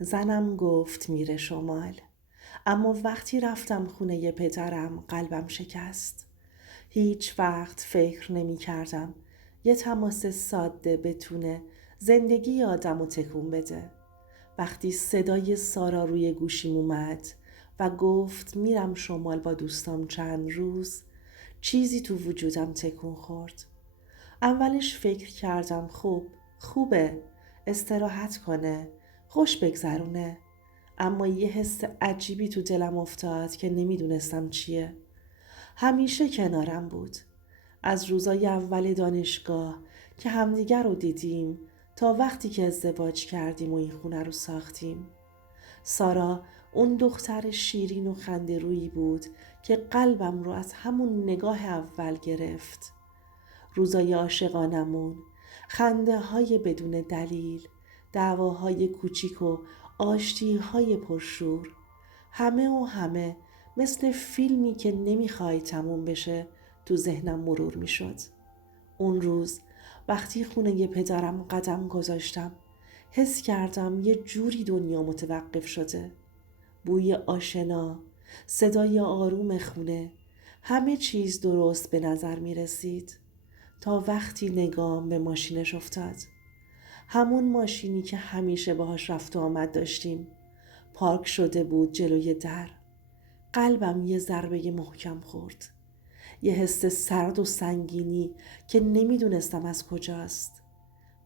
زنم گفت میره شمال. اما وقتی رفتم خونه پدرم قلبم شکست. هیچ وقت فکر نمی کردم یه تماس ساده بتونه زندگی آدم رو تکون بده. وقتی صدای سارا روی گوشیم اومد و گفت میرم شمال با دوستام چند روز، چیزی تو وجودم تکون خورد. اولش فکر کردم خوبه استراحت کنه، خوش بگذرونه. اما یه حس عجیبی تو دلم افتاد که نمیدونستم چیه. همیشه کنارم بود. از روزای اول دانشگاه که همدیگر رو دیدیم تا وقتی که ازدواج کردیم و این خونه رو ساختیم. سارا اون دختر شیرین و خنده رویی بود که قلبم رو از همون نگاه اول گرفت. روزای عاشقانمون، خنده های بدون دلیل، دعواهای کوچیک و آشتیهای پرشور، همه مثل فیلمی که نمیخوای تموم بشه تو ذهنم مرور میشد. اون روز وقتی خونه پدرم قدم گذاشتم، حس کردم یه جوری دنیا متوقف شده. بوی آشنا، صدای آروم خونه، همه چیز درست به نظر می رسید تا وقتی نگام به ماشینش افتاد. همون ماشینی که همیشه باهاش رفت و آمد داشتیم پارک شده بود جلوی در. قلبم یه ضربه محکم خورد. یه حس سرد و سنگینی که نمیدونستم از کجاست.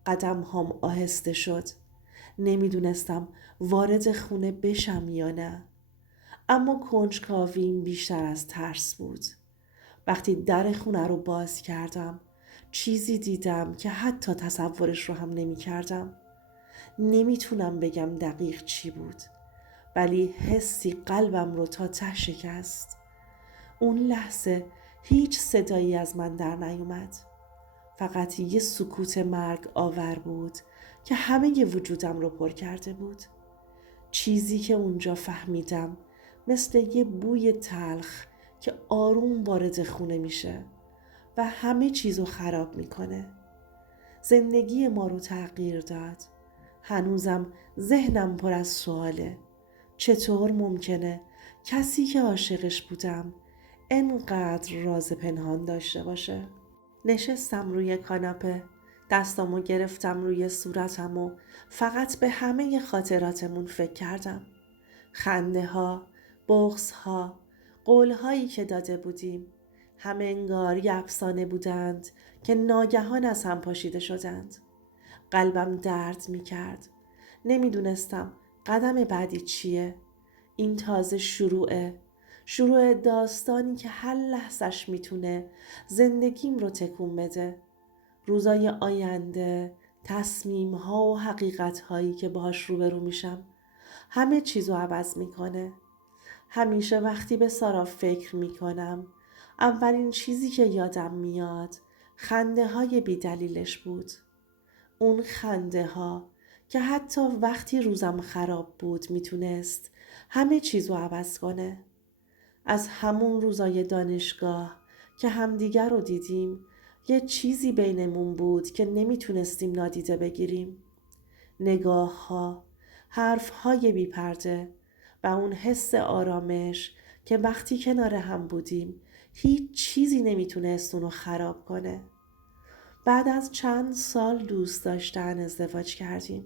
قدم هم آهسته شد. نمیدونستم وارد خونه بشم یا نه. اما کنجکاویم بیشتر از ترس بود. وقتی در خونه رو باز کردم، چیزی دیدم که حتی تصورش رو هم نمی کردم. نمیتونم بگم دقیق چی بود، ولی حسی قلبم رو تا ته شکست. اون لحظه هیچ صدایی از من در نیومد. فقط یه سکوت مرگ آور بود که همه ی وجودم رو پر کرده بود. چیزی که اونجا فهمیدم مثل یه بوی تلخ که آروم وارد خونه میشه و همه چیزو خراب میکنه. زندگی ما رو تغییر داد. هنوزم ذهنم پر از سواله. چطور ممکنه کسی که عاشقش بودم انقدر راز پنهان داشته باشه؟ نشستم روی کاناپه، دستامو گرفتم روی صورتم و فقط به همه خاطراتمون فکر کردم. خنده ها، بغض ها، قول هایی که داده بودیم، همه انگار یه افسانه بودند که ناگهان از هم پاشیده شدند. قلبم درد می کرد. نمیدونستم قدم بعدی چیه. این تازه شروع داستانی که هر لحظش میتونه زندگیم رو تکون بده. روزای آینده، تصمیم ها و حقیقت هایی که باهاش روبرو میشم همه چیزو عوض میکنه. همیشه وقتی به سارا فکر میکنم اولین چیزی که یادم میاد خنده های بی دلیلش بود. اون خنده ها که حتی وقتی روزم خراب بود میتونست همه چیزو عوض کنه. از همون روزای دانشگاه که همدیگر رو دیدیم یه چیزی بینمون بود که نمیتونستیم نادیده بگیریم. نگاه ها، حرف های بی پرده و اون حس آرامش که وقتی کنار هم بودیم هیچ چیزی نمیتونست اونو خراب کنه. بعد از چند سال دوست داشتن ازدواج کردیم.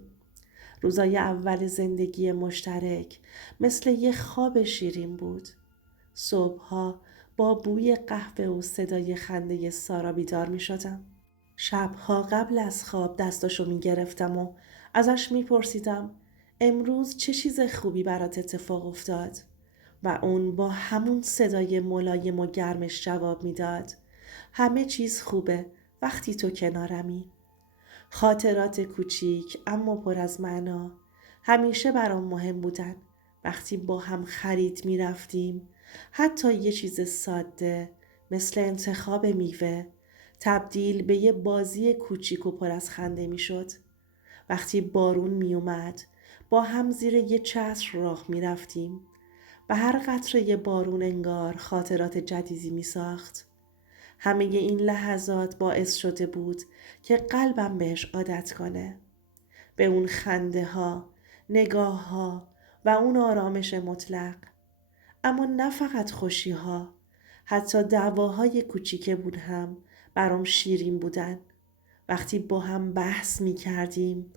روزای اول زندگی مشترک مثل یه خواب شیرین بود. صبحها با بوی قهوه و صدای خنده سارا بیدار می شدم. شبها قبل از خواب دستاشو می گرفتم و ازش می پرسیدم امروز چه چیز خوبی برات اتفاق افتاد؟ و اون با همون صدای ملایم و گرمش جواب می داد همه چیز خوبه وقتی تو کنارمی. خاطرات کوچیک اما پر از معنا همیشه برام مهم بودن. وقتی با هم خرید می رفتیم، حتی یه چیز ساده مثل انتخاب میوه تبدیل به یه بازی کوچیک و پر از خنده می شد. وقتی بارون می اومد با هم زیر یه چتر راه می رفتیم و هر قطره یه بارون انگار خاطرات جدیدی می ساخت. همه این لحظات باعث شده بود که قلبم بهش عادت کنه. به اون خنده ها، نگاه ها و اون آرامش مطلق. اما نه فقط خوشی ها، حتی دعواهای کوچیک بود هم برام شیرین بودن. وقتی با هم بحث می کردیم،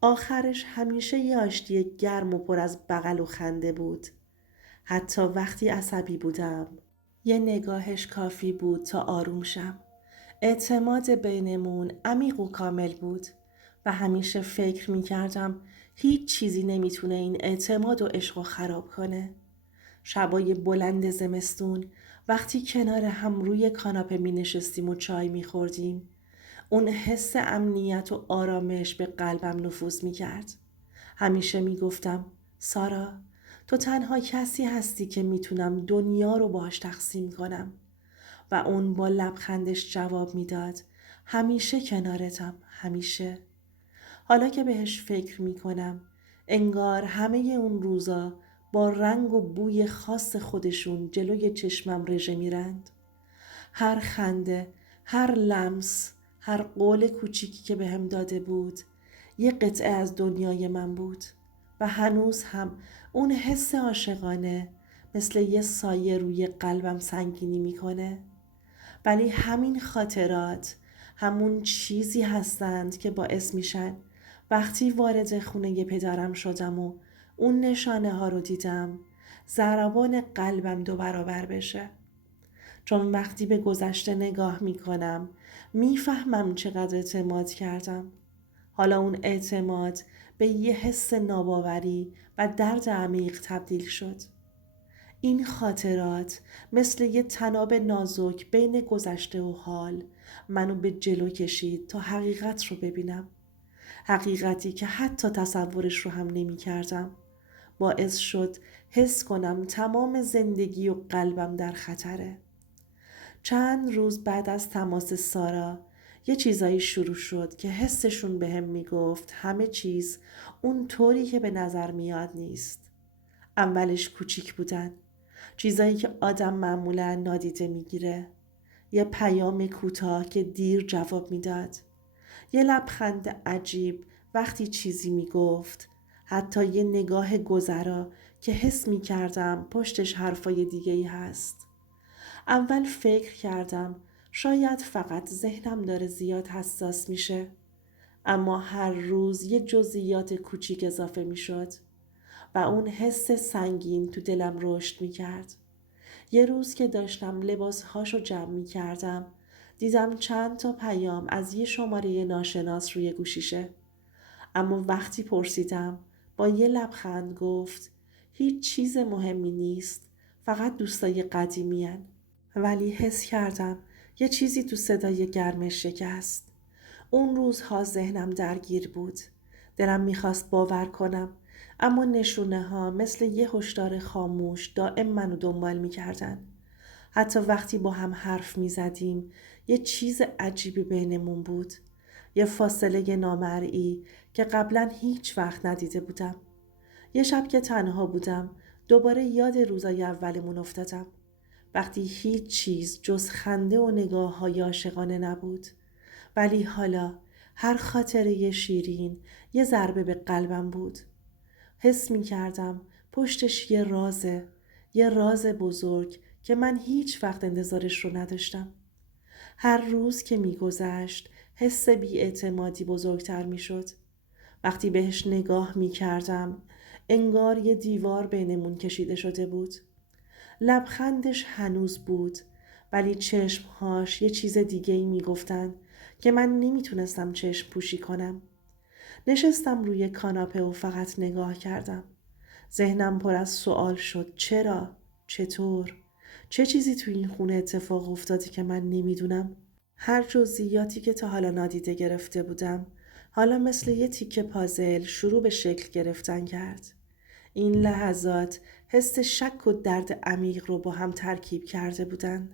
آخرش همیشه یه آشتی گرم و پر از بغل و خنده بود. حتی وقتی عصبی بودم، یه نگاهش کافی بود تا آروم شم. اعتماد بینمون عمیق و کامل بود و همیشه فکر می کردم هیچ چیزی نمیتونه این اعتماد و عشق رو خراب کنه. شبای بلند زمستون وقتی کنار هم روی کاناپه می نشستیم و چای می خوردیم، اون حس امنیت و آرامش به قلبم نفوذ می کرد. همیشه می گفتم سارا، تو تنها کسی هستی که میتونم دنیا رو باهاش تقسیم کنم. و اون با لبخندش جواب میداد همیشه کنارتم، همیشه. حالا که بهش فکر میکنم انگار همه اون روزا با رنگ و بوی خاص خودشون جلوی چشمم رژه میرند. هر خنده، هر لمس، هر قول کوچیکی که بهم داده بود یه قطعه از دنیای من بود و هنوز هم اون حس عاشقانه مثل یه سایه روی قلبم سنگینی میکنه. ولی همین خاطرات همون چیزی هستند که باعث میشن وقتی وارد خونه پدرم شدم و اون نشانه ها رو دیدم، ضربان قلبم 2 برابر بشه. چون وقتی به گذشته نگاه میکنم میفهمم چقدر اعتماد کردم. حالا اون اعتماد به یه حس ناباوری و درد عمیق تبدیل شد. این خاطرات مثل یه تناب نازک بین گذشته و حال منو به جلو کشید تا حقیقت رو ببینم. حقیقتی که حتی تصورش رو هم نمی کردم. باعث شد حس کنم تمام زندگی و قلبم در خطره. چند روز بعد از تماس سارا یه چیزایی شروع شد که حسشون بهم میگفت همه چیز اون طوری که به نظر میاد نیست. اولش کوچیک بودن، چیزایی که آدم معمولا نادیده میگیره. یه پیام کوتاه که دیر جواب میداد، یه لبخند عجیب وقتی چیزی میگفت، حتی یه نگاه گذرا که حس میکردم پشتش حرفای دیگه‌ای هست. اول فکر کردم شاید فقط ذهنم داره زیاد حساس میشه، اما هر روز یه جزئیات کوچیک اضافه میشد و اون حس سنگین تو دلم رشد میکرد. یه روز که داشتم لباسهاشو جمع میکردم دیدم چند تا پیام از یه شماره ناشناس روی گوشیشه. اما وقتی پرسیدم با یه لبخند گفت هیچ چیز مهمی نیست، فقط دوستای قدیمی هن. ولی حس کردم یه چیزی تو صدای گرمش شکست. اون روزها ذهنم درگیر بود. دلم میخواست باور کنم، اما نشونه ها مثل یه هشدار خاموش دائم منو دنبال میکردن. حتی وقتی با هم حرف میزدیم یه چیز عجیبی بینمون بود. یه فاصله نامرئی که قبلا هیچ وقت ندیده بودم. یه شب که تنها بودم دوباره یاد روزای اولمون افتادم. وقتی هیچ چیز جز خنده و نگاه های عاشقانه نبود. ولی حالا هر خاطره شیرین یه ضربه به قلبم بود. حس می کردم پشتش یه راز بزرگ که من هیچ وقت انتظارش رو نداشتم. هر روز که می گذشت حس بی‌اعتمادی بزرگتر می شد. وقتی بهش نگاه می کردم انگار یه دیوار بینمون کشیده شده بود. لبخندش هنوز بود، ولی چشمهاش یه چیز دیگه‌ای میگفتن که من نمیتونستم چشم پوشی کنم. نشستم روی کاناپه و فقط نگاه کردم. ذهنم پر از سوال شد. چرا؟ چطور؟ چه چیزی تو این خونه اتفاق افتاده که من نمیدونم؟ هر جزئیاتی که تا حالا نادیده گرفته بودم حالا مثل یه تیکه پازل شروع به شکل گرفتن کرد. این لحظات حس شک و درد عمیق رو با هم ترکیب کرده بودن.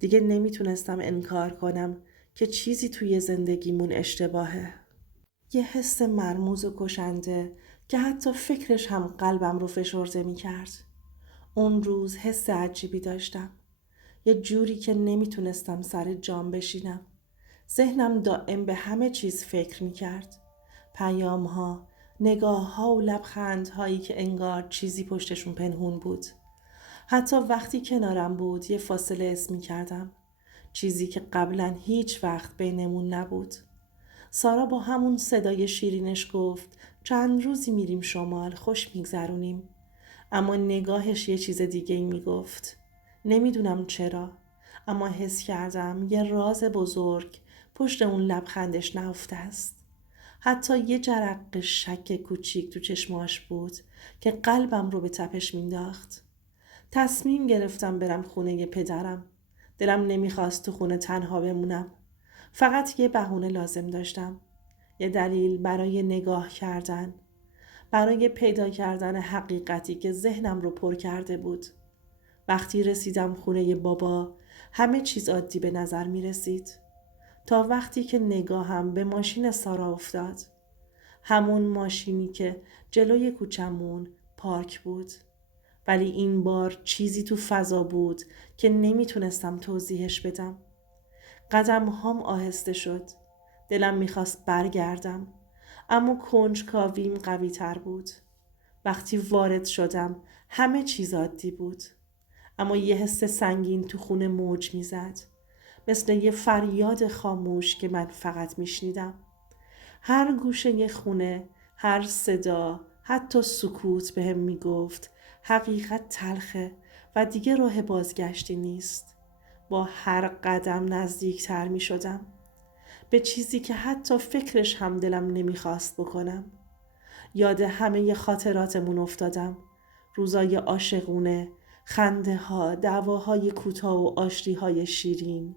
دیگه نمیتونستم انکار کنم که چیزی توی زندگیمون اشتباهه. یه حس مرموز و کشنده که حتی فکرش هم قلبم رو فشرده میکرد. اون روز حس عجیبی داشتم. یه جوری که نمیتونستم سر جام بشینم. ذهنم دائم به همه چیز فکر میکرد. پیام ها، نگاه ها و لبخند هایی که انگار چیزی پشتشون پنهون بود. حتی وقتی کنارم بود یه فاصله حس می کردم. چیزی که قبلا هیچ وقت بینمون نبود. سارا با همون صدای شیرینش گفت چند روزی میریم شمال، خوش میگذرونیم. اما نگاهش یه چیز دیگه ای میگفت. نمیدونم چرا، اما حس کردم یه راز بزرگ پشت اون لبخندش نهفته است. حتی یه جرق شک کوچیک تو چشماش بود که قلبم رو به تپش مینداخت. تصمیم گرفتم برم خونه پدرم. دلم نمیخواست تو خونه تنها بمونم. فقط یه بهونه لازم داشتم. یه دلیل برای نگاه کردن. برای پیدا کردن حقیقتی که ذهنم رو پر کرده بود. وقتی رسیدم خونه بابا همه چیز عادی به نظر می رسید. تا وقتی که نگاهم به ماشین سارا افتاد. همون ماشینی که جلوی کوچمون پارک بود. ولی این بار چیزی تو فضا بود که نمیتونستم توضیحش بدم. قدم هام آهسته شد. دلم میخواست برگردم. اما کنجکاویم قوی تر بود. وقتی وارد شدم همه چیز عادی بود. اما یه حس سنگین تو خونه موج میزد. مثل یه فریاد خاموش که من فقط میشنیدم. هر گوشه یه خونه، هر صدا، حتی سکوت بهم میگفت حقیقت تلخه و دیگه راه بازگشتی نیست. با هر قدم نزدیکتر می شدم. به چیزی که حتی فکرش هم دلم نمیخواست بکنم. یاد همه خاطراتمون افتادم. روزای عاشقونه، خنده ها، دعواهای کوتاه و آشتی های شیرین.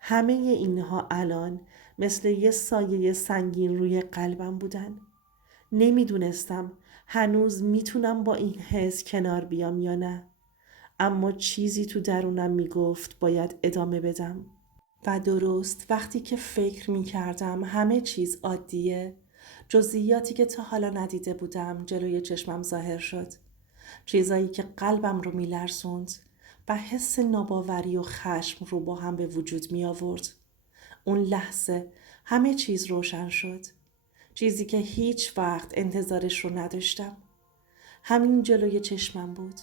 همه اینها الان مثل یه سایه سنگین روی قلبم بودن. نمیدونستم هنوز میتونم با این حس کنار بیام یا نه. اما چیزی تو درونم میگفت باید ادامه بدم. و درست وقتی که فکر میکردم همه چیز عادیه، جزئیاتی که تا حالا ندیده بودم جلوی چشمم ظاهر شد. چیزایی که قلبم رو میلرزوند و حس ناباوری و خشم رو با هم به وجود می آورد. اون لحظه همه چیز روشن شد. چیزی که هیچ وقت انتظارش رو نداشتم. همین جلوی چشمم بود.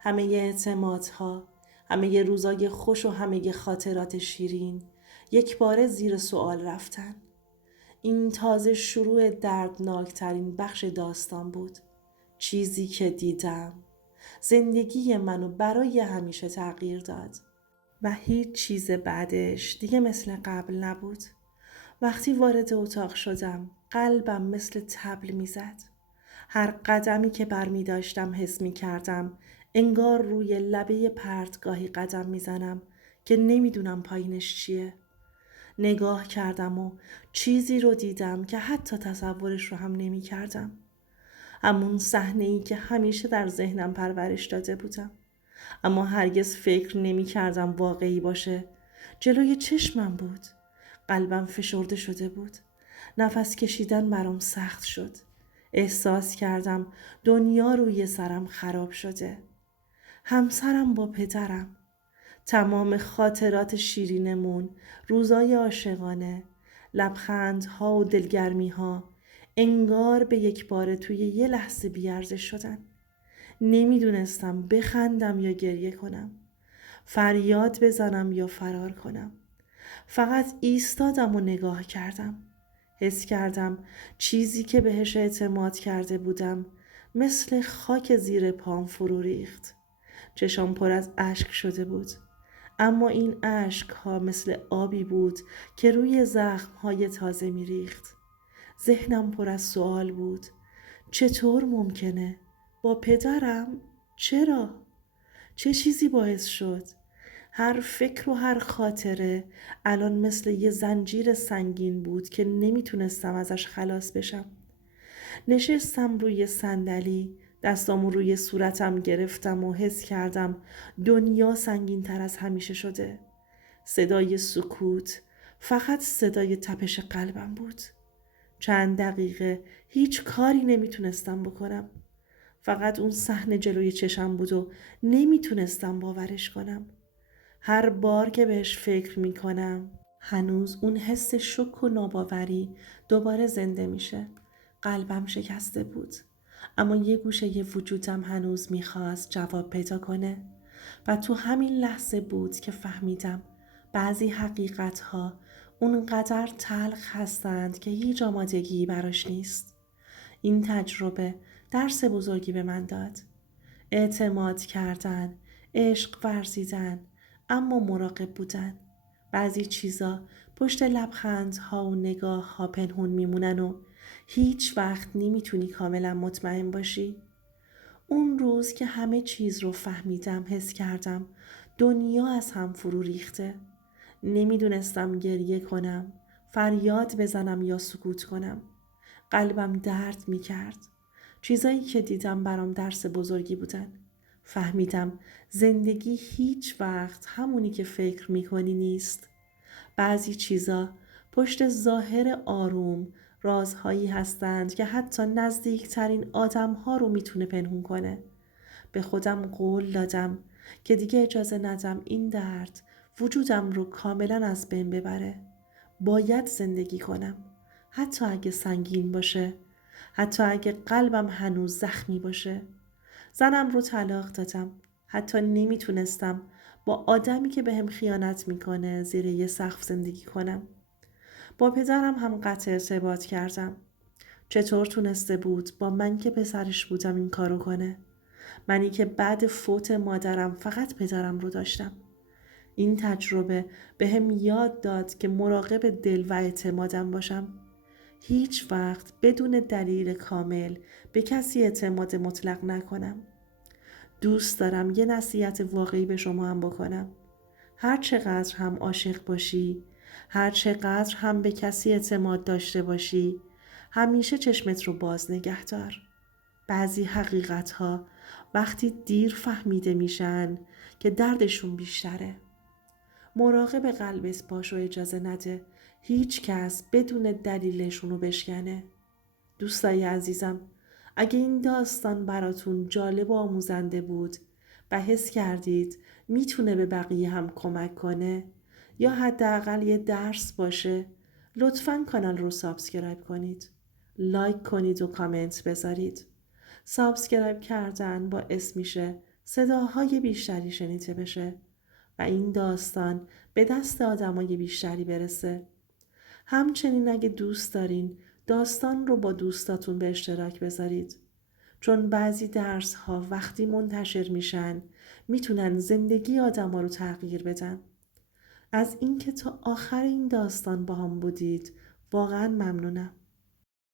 همه اعتمادها، همه روزای خوش و همه خاطرات شیرین یک باره زیر سوال رفتن. این تازه شروع دردناکترین بخش داستان بود. چیزی که دیدم زندگی منو برای همیشه تغییر داد و هیچ چیز بعدش دیگه مثل قبل نبود. وقتی وارد اتاق شدم قلبم مثل طبل میزد. هر قدمی که برمی داشتم حس می کردم انگار روی لبه پرتگاهی قدم می زنم که نمیدونم پایینش چیه. نگاه کردم و چیزی رو دیدم که حتی تصورش رو هم نمی کردم. همون صحنه‌ای که همیشه در ذهنم پرورش داده بودم. اما هرگز فکر نمی کردم واقعی باشه. جلوی چشمم بود. قلبم فشرده شده بود. نفس کشیدن برام سخت شد. احساس کردم دنیا روی سرم خراب شده. همسرم با پدرم. تمام خاطرات شیرینمون، روزای عاشقانه، لبخندها و دلگرمیها انگار به یک باره توی یه لحظه بی‌ارزش شدن. نمیدونستم بخندم یا گریه کنم. فریاد بزنم یا فرار کنم. فقط ایستادم و نگاه کردم. حس کردم چیزی که بهش اعتماد کرده بودم مثل خاک زیر پام فرو ریخت. چشام پر از اشک شده بود. اما این اشک ها مثل آبی بود که روی زخم های تازه می ریخت. ذهنم پر از سوال بود. چطور ممکنه؟ با پدرم؟ چرا؟ چه چیزی باعث شد؟ هر فکر و هر خاطره الان مثل یه زنجیر سنگین بود که نمیتونستم ازش خلاص بشم. نشستم روی صندلی، دستامو روی صورتم گرفتم و حس کردم دنیا سنگین تر از همیشه شده. صدای سکوت، فقط صدای تپش قلبم بود. چند دقیقه هیچ کاری نمیتونستم بکنم. فقط اون صحنه جلوی چشم بود و نمیتونستم باورش کنم. هر بار که بهش فکر میکنم هنوز اون حس شک و ناباوری دوباره زنده میشه. قلبم شکسته بود. اما یه گوشه وجودم هنوز میخواست جواب پیدا کنه و تو همین لحظه بود که فهمیدم بعضی حقیقتها اونقدر تلخ هستند که هیچ آمادگی براش نیست. این تجربه درس بزرگی به من داد. اعتماد کردن، عشق ورزیدن، اما مراقب بودن. بعضی چیزا پشت لبخندها و نگاه ها پنهون میمونن و هیچ وقت نمیتونی کاملا مطمئن باشی. اون روز که همه چیز رو فهمیدم حس کردم دنیا از هم فرو ریخته. نمیدونستم گریه کنم، فریاد بزنم یا سکوت کنم. قلبم درد میکرد. چیزایی که دیدم برام درس بزرگی بودن. فهمیدم زندگی هیچ وقت همونی که فکر میکنی نیست. بعضی چیزا پشت ظاهر آروم رازهایی هستند که حتی نزدیکترین آدمها رو میتونه پنهون کنه. به خودم قول دادم که دیگه اجازه ندم این درد وجودم رو کاملا از بین ببره. باید زندگی کنم، حتی اگه سنگین باشه، حتی اگه قلبم هنوز زخمی باشه. زنم رو طلاق دادم، حتی نمیتونستم با آدمی که بهم خیانت میکنه زیر یه سقف زندگی کنم. با پدرم هم قطع ارتباط کردم. چطور تونسته بود با من که پسرش بودم این کارو کنه؟ منی که بعد فوت مادرم فقط پدرم رو داشتم. این تجربه بهم یاد داد که مراقب دل و اعتمادم باشم. هیچ وقت بدون دلیل کامل به کسی اعتماد مطلق نکنم. دوست دارم یه نصیحت واقعی به شما هم بکنم. هر چقدر هم عاشق باشی، هر چقدر هم به کسی اعتماد داشته باشی، همیشه چشمت رو باز نگه دار. بعضی حقیقتها وقتی دیر فهمیده میشن که دردشون بیشتره. مراقب قلبت باش و اجازه نده هیچ کس بدون دلیلشون رو بشکنه. دوستای عزیزم، اگه این داستان براتون جالب و آموزنده بود و حس کردید میتونه به بقیه هم کمک کنه یا حداقل یه درس باشه، لطفاً کانال رو سابسکرایب کنید، لایک کنید و کامنت بذارید. سابسکرایب کردن باعث میشه صداهای بیشتری شنیده بشه و این داستان به دست آدمای بیشتری برسه. همچنین اگه دوست دارین داستان رو با دوستاتون به اشتراک بذارید، چون بعضی درس ها وقتی منتشر میشن میتونن زندگی آدما رو تغییر بدن. از اینکه تا آخر این داستان با هم بودید واقعا ممنونم.